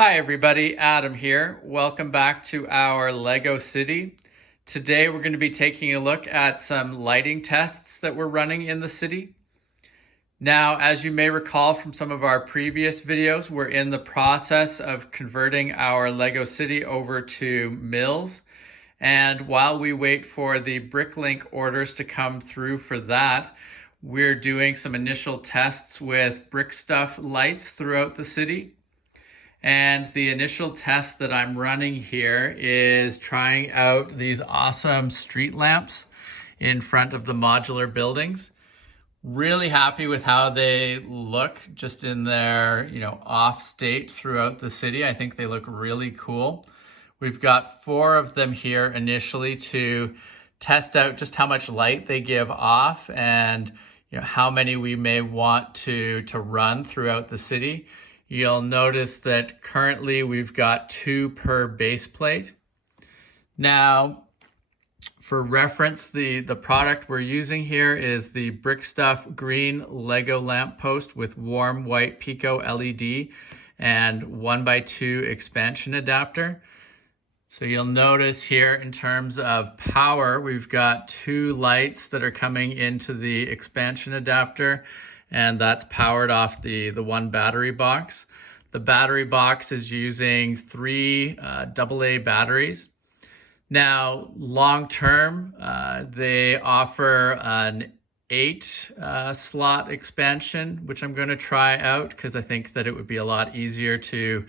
Hi everybody, Adam here. Welcome back to our Lego City. Today we're going to be taking a look at some lighting tests that we're running in the city. Now, as you may recall from some of our previous videos, we're in the process of converting our Lego City over to Mills. And while we wait for the Bricklink orders to come through for that, we're doing some initial tests with Brickstuff Lights throughout the city. And the initial test that I'm running here is trying out these awesome street lamps in front of the modular buildings. Really happy with how they look just in their, off state throughout the city. I think they look really cool. We've got 4 of them here initially to test out just how much light they give off and how many we may want to run throughout the city. You'll notice that currently we've got 2 per base plate. Now, for reference, the product we're using here is the Brickstuff Green Lego lamp post with warm white Pico LED and 1x2 expansion adapter. So you'll notice here in terms of power, we've got 2 lights that are coming into the expansion adapter, and that's powered off the 1 battery box. The battery box is using 3 AA batteries. Now, long term, they offer an 8 slot expansion, which I'm going to try out because I think that it would be a lot easier to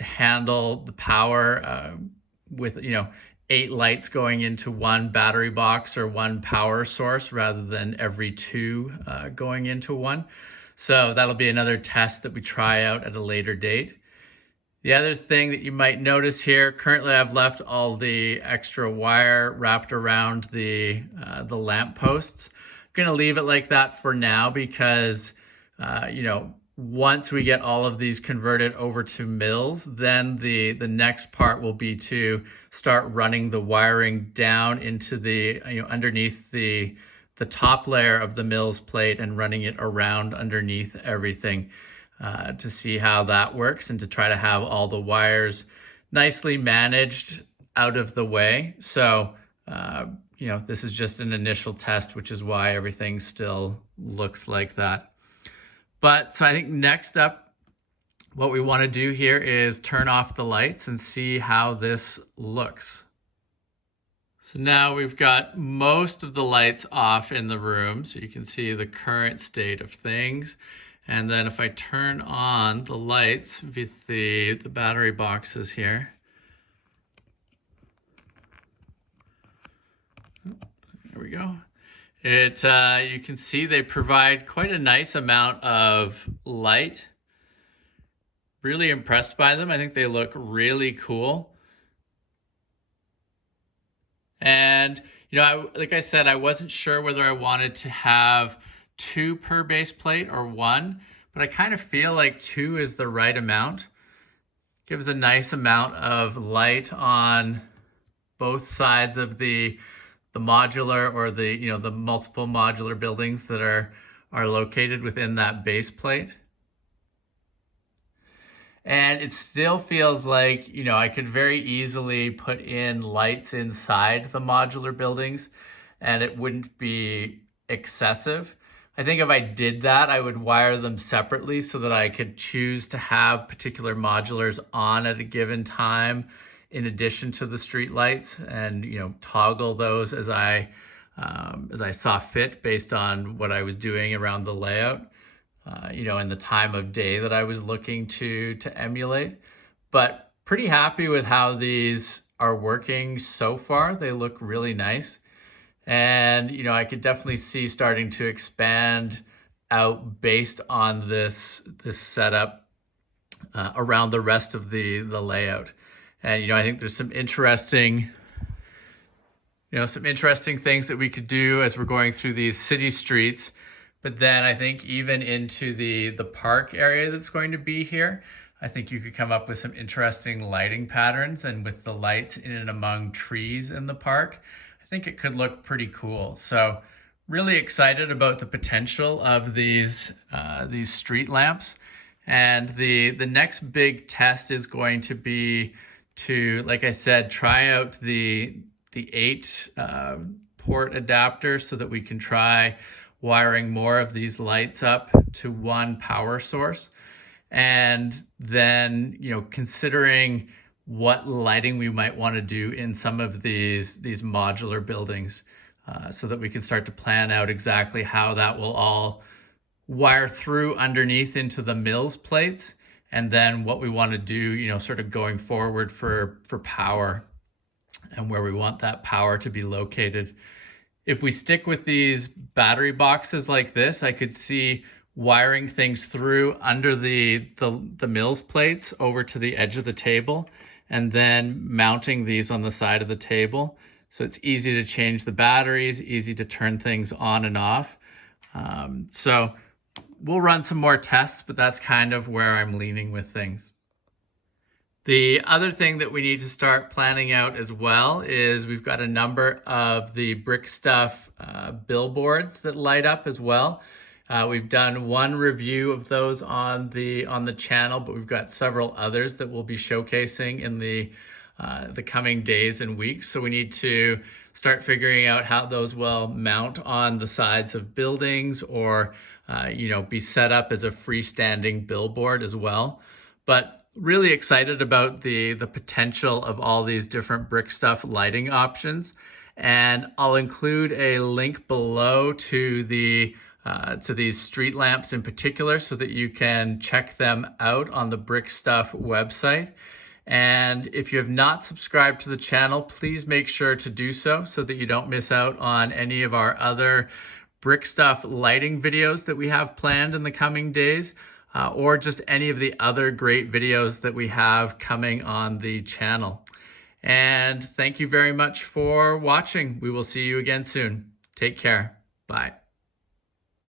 handle the power with 8 lights going into 1 battery box or 1 power source rather than every 2 going into 1. So that'll be another test that we try out at a later date. The other thing that you might notice here, currently I've left all the extra wire wrapped around the lamp posts. I'm gonna leave it like that for now because once we get all of these converted over to Mills, then the next part will be to start running the wiring down into the underneath the top layer of the Mills plate and running it around underneath everything to see how that works and to try to have all the wires nicely managed out of the way. So this is just an initial test, which is why everything still looks like that. But so I think next up, what we want to do here is turn off the lights and see how this looks. So now we've got most of the lights off in the room, so you can see the current state of things. And then if I turn on the lights with the battery boxes here, there we go. You can see they provide quite a nice amount of light. Really impressed by them. I think they look really cool. And, like I said, I wasn't sure whether I wanted to have 2 per base plate or 1, but I kind of feel like 2 is the right amount. Gives a nice amount of light on both sides of the modular or the multiple modular buildings that are located within that base plate. And it still feels like, I could very easily put in lights inside the modular buildings and it wouldn't be excessive. I think if I did that, I would wire them separately so that I could choose to have particular modulars on at a given time in addition to the street lights and, toggle those as I saw fit based on what I was doing around the layout. And the time of day that I was looking to emulate. But pretty happy with how these are working so far. They look really nice. And, I could definitely see starting to expand out based on this setup around the rest of the layout. And, I think there's some interesting things that we could do as we're going through these city streets. But then I think even into the park area that's going to be here, I think you could come up with some interesting lighting patterns, and with the lights in and among trees in the park, I think it could look pretty cool. So really excited about the potential of these street lamps. And the next big test is going to be to, like I said, try out the 8 port adapter so that we can try wiring more of these lights up to one power source. And then, considering what lighting we might want to do in some of these modular buildings, so that we can start to plan out exactly how that will all wire through underneath into the mills plates, and then what we want to do, sort of going forward for power and where we want that power to be located. If we stick with these battery boxes like this, I could see wiring things through under the mills plates over to the edge of the table, and then mounting these on the side of the table. So it's easy to change the batteries, easy to turn things on and off. So we'll run some more tests, but that's kind of where I'm leaning with things. The other thing that we need to start planning out as well is we've got a number of the Brickstuff billboards that light up as well. We've done one review of those on the channel, but we've got several others that we'll be showcasing in the coming days and weeks. So we need to start figuring out how those will mount on the sides of buildings, or be set up as a freestanding billboard as well. But really excited about the potential of all these different Brickstuff lighting options. And I'll include a link below to these street lamps in particular, so that you can check them out on the Brickstuff website. And if you have not subscribed to the channel, please make sure to do so that you don't miss out on any of our other Brickstuff lighting videos that we have planned in the coming days, or just any of the other great videos that we have coming on the channel. And thank you very much for watching. We will see you again soon. Take care. Bye.